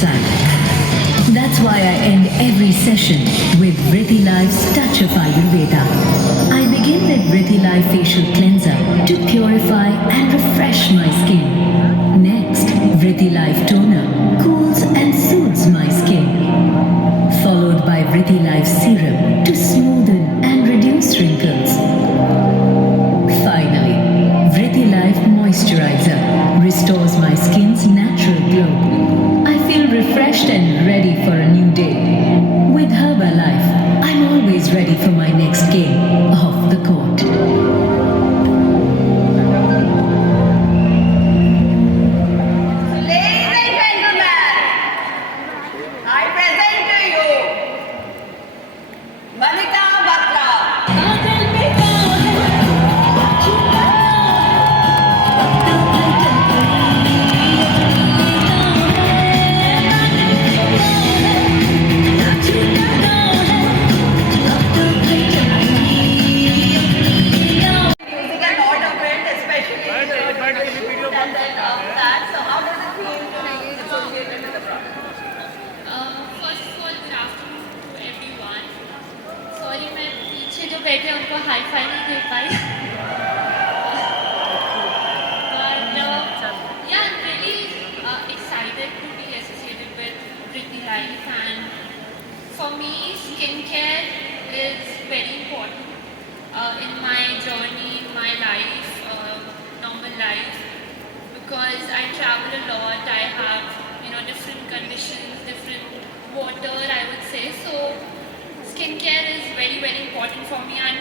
side. That's why I end every session with Vritti Life's touch of Ayurveda. I begin with Vritti Life Facial Cleanser to purify and refresh my skin. Next, Vritti Life Toner cools and soothes my skin. Followed by Vritti Life Serum to smoothen and reduce wrinkles. Finally, Vritti Life Moisturizer restores my skin's natural glow. I feel refreshed and ready for a new day. With Herbalife, I'm always ready for my next game off the court. Ladies and gentlemen, I present to you Malika Batra. Using a lot of it, especially during the shoot and then that. So how does it feel to be associated with the product? First of all good afternoon to everyone sorry मैं पीछे जो बैठे हैं उनको hi fi नहीं दे पाई but या I am really excited to be associated with Vritti Life and for me skincare is very important in my journey, in my life, normal life because I travel a lot. I have different conditions, different water I would say. So skincare is very very important for me and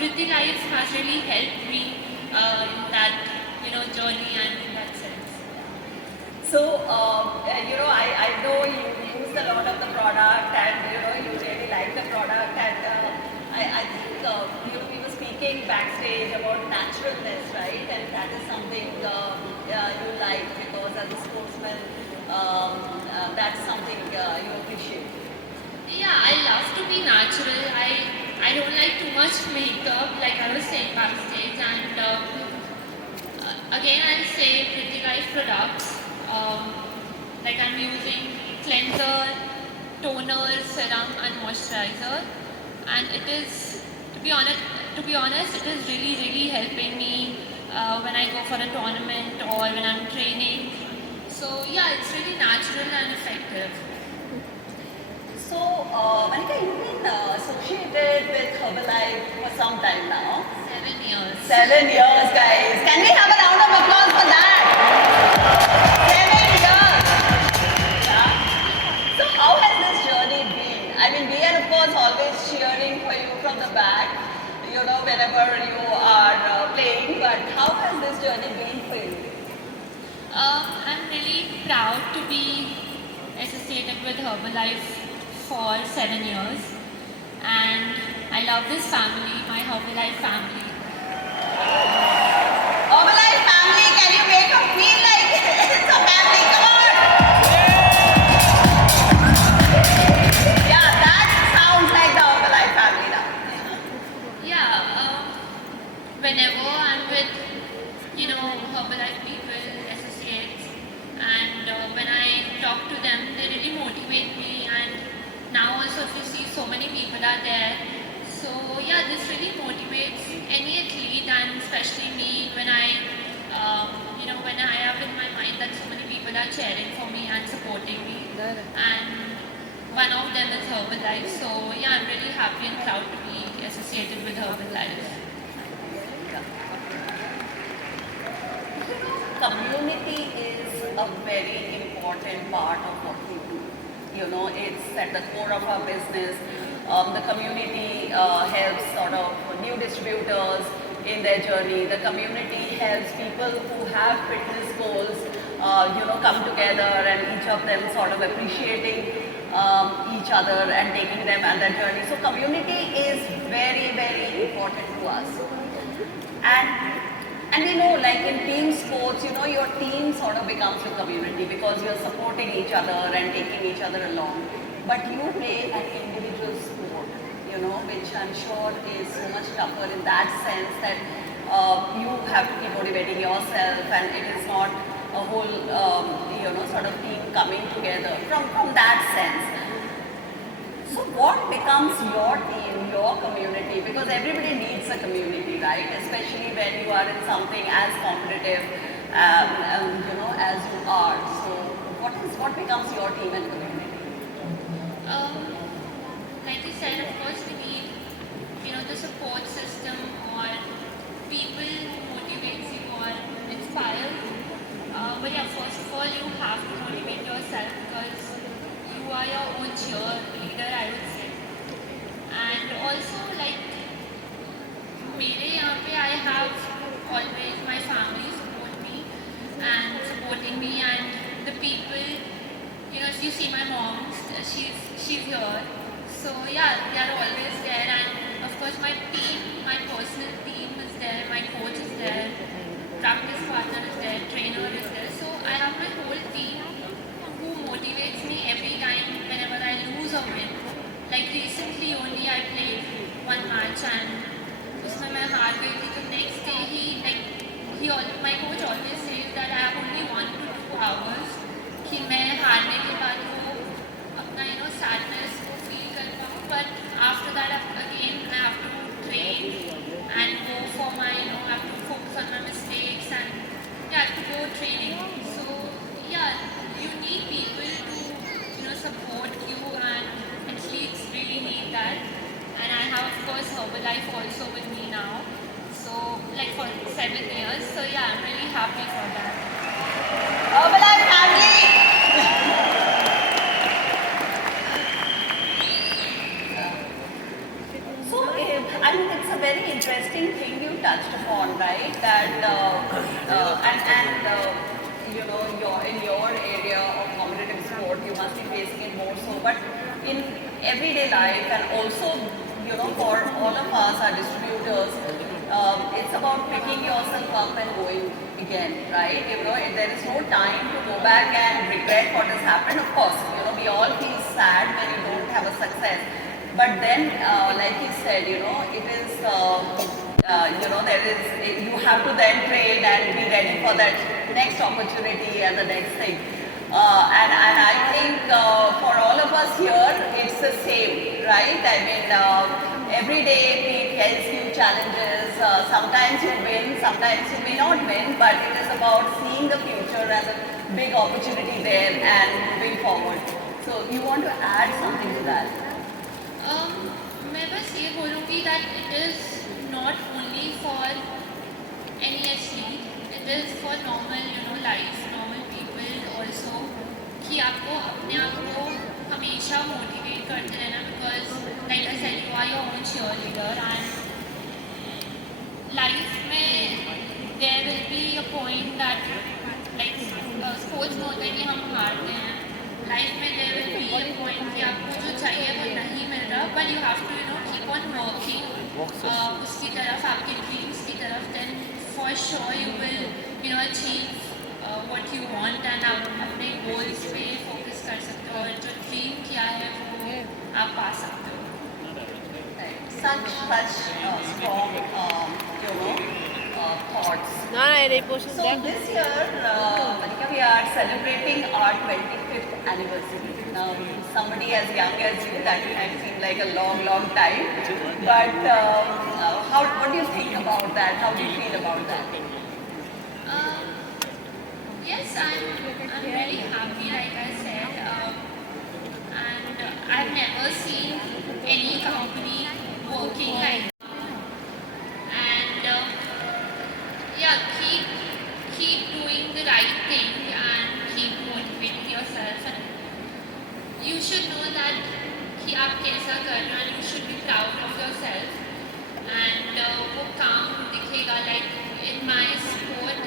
Vritti Life has really helped me in that journey and in that sense. So, I know you use a lot of the product and, you really like the product and I think, we were speaking backstage about naturalness, right? And that is something you like because as a sportsman, that's something you appreciate. Yeah, I love to be natural. I don't like too much makeup, like I was saying backstage. And again, I'll say Vritti Life products. Like I'm using cleanser, toner, serum, and moisturizer. And it is, to be honest, it is really really helping me when I go for a tournament or when I'm training. So yeah, it's really natural and effective. So, Malika, you've been associated with Herbalife for some time now. 7 years. 7 years, guys. Can we have a round of applause for that? 7 years. Yeah. So, how has this journey been? I mean, we are of course always cheering for you from the back, whenever you are playing. But how has this journey been for you? I'm really proud to be associated with Herbalife for 7 years, and I love this family, my Herbalife family. Herbalife family, can you make them feel like it's a family? Come on! Yeah, that sounds like the Herbalife family now. Yeah, whenever I'm with Herbalife people, associates, and when I talk to them, they really motivate me. And now also, if you see, so many people are there. So yeah, this really motivates any athlete, and especially me when I have in my mind that so many people are cheering for me and supporting me. And one of them is Herbalife. So yeah, I'm really happy and proud to be associated with Herbalife. Community is a very important part of what we do. It's at the core of our business. The community helps sort of new distributors in their journey. The community helps people who have fitness goals, come together and each of them sort of appreciating each other and taking them on their journey. So community is very, very important to us. And we know, like in team sports, your team sort of becomes your community because you're supporting each other and taking each other along. But you play an individual sport, which I'm sure is so much tougher in that sense that you have to keep motivating yourself, and it is not a whole, sort of team coming together from that sense. So what becomes your team, your community? Because everybody needs a community, right? Especially when you are in something as competitive, as you are. So what becomes your team and community? Um, like you said, of course, we need, the support system or people who motivates you or inspire you. But yeah, first of all, you have to motivate yourself because you are your own cheerleader, I would say. And also, like, मेरे यहाँ पे I have always my family support me and supporting me and the people, if you see my mom, she's here. So yeah, they are always there and of course my team, my personal team is there, my coach is there, practice partner is there, trainer is there. So I have my whole team who motivates me every time whenever I lose or win. Like recently only I played one match and उसमें मैं हार गई थी तो next day my coach always says that I have only 1 to 2 hours कि मैं हारने के बाद वो अपना sadness को feel कर पाऊँ, but after that again I have to train and go for my I have to focus on my mistakes and yeah, I have to go training. So yeah, you need people to support you and athletes really need that. And I have of course Herbalife also with me now. So like for 7 years. So yeah, I'm really happy for that. Herbalife family! So, I mean, it's a very interesting thing you touched upon, right? That, you're in your area of competitive sport, you must be facing it more so. But in everyday life, and also, for all of us, our distributors, it's about picking yourself up and going again, right? There is no time to go back and regret what has happened. Of course, we all feel sad when you don't have a success. But then, like you said, it is, you have to then train and be ready for that next opportunity and the next thing. And I think for all of us here, it's the same, right? I mean, every day we face new challenges. Sometimes you win, sometimes you may not win, but it is about seeing the future as a big opportunity there and moving forward. So you want to add something to that? मैं बस ये बोलूँगी that it is not only for any athlete, it is for normal life, normal people also कि आपको अपने आप को हमेशा motivate करते रहना because like I said you are your own cheerleader and life में there will be a point that like sports में होता है कि हम हारते हैं लाइफ में there will be a point कि आपको जो चाहिए वो नहीं मिल रहा but you have to keep on working उसकी तरफ आपके dreams की तरफ then for sure you will achieve what you want and आप अपने goals पे focus कर सकते हो और जो dream क्या है वो आप पा सकते हो such strong thoughts. No, they posted So that. this year, Malika, we are celebrating our 25th anniversary. Now, somebody as young as you, that might seem like a long, long time. But what do you think about that? How do you feel about that? Yes, I'm really happy, like I said, and I've never seen any company working like and yeah, keep doing the right thing and keep motivating yourself and you should know that कि आप कैसा कर रहे हैं and you should be proud of yourself and वो काम दिखेगा like in my sport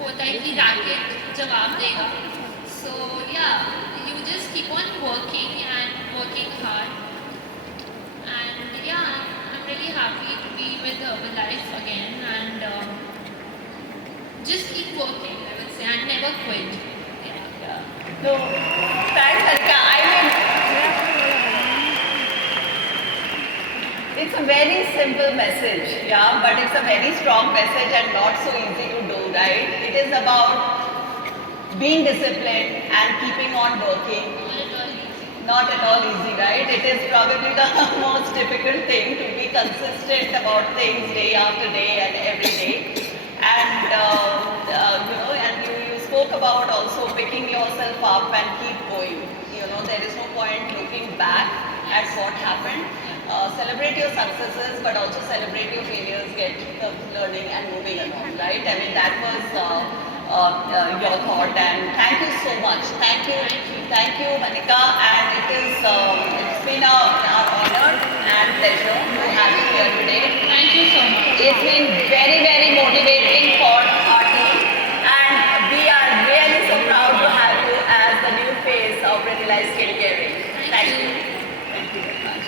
होता है कि racket जवाब देगा so yeah you just keep on working and working hard and yeah I'm really happy to be with Herbalife again and just keep working I would say and never quit yeah. So, thanks, Malika. I mean, it's a very simple message, yeah, but it's a very strong message and not so easy to do, right? It is about being disciplined and keeping on working. Not at all easy, right? It is probably the most difficult thing to be consistent about things day after day and every day. And and you spoke about also picking yourself up and keep going. There is no point looking back at what happened. Celebrate your successes, but also celebrate your failures. Get learning and moving along, right? I mean, that was your thought, and thank you so much. Thank you, Manika, and it's been our honor and pleasure to have you here today. Thank you so much. It's been very, very motivating for our team, and we are really so proud to have you as the new face of Reti Life Skincare. Thank you. Thank you very much.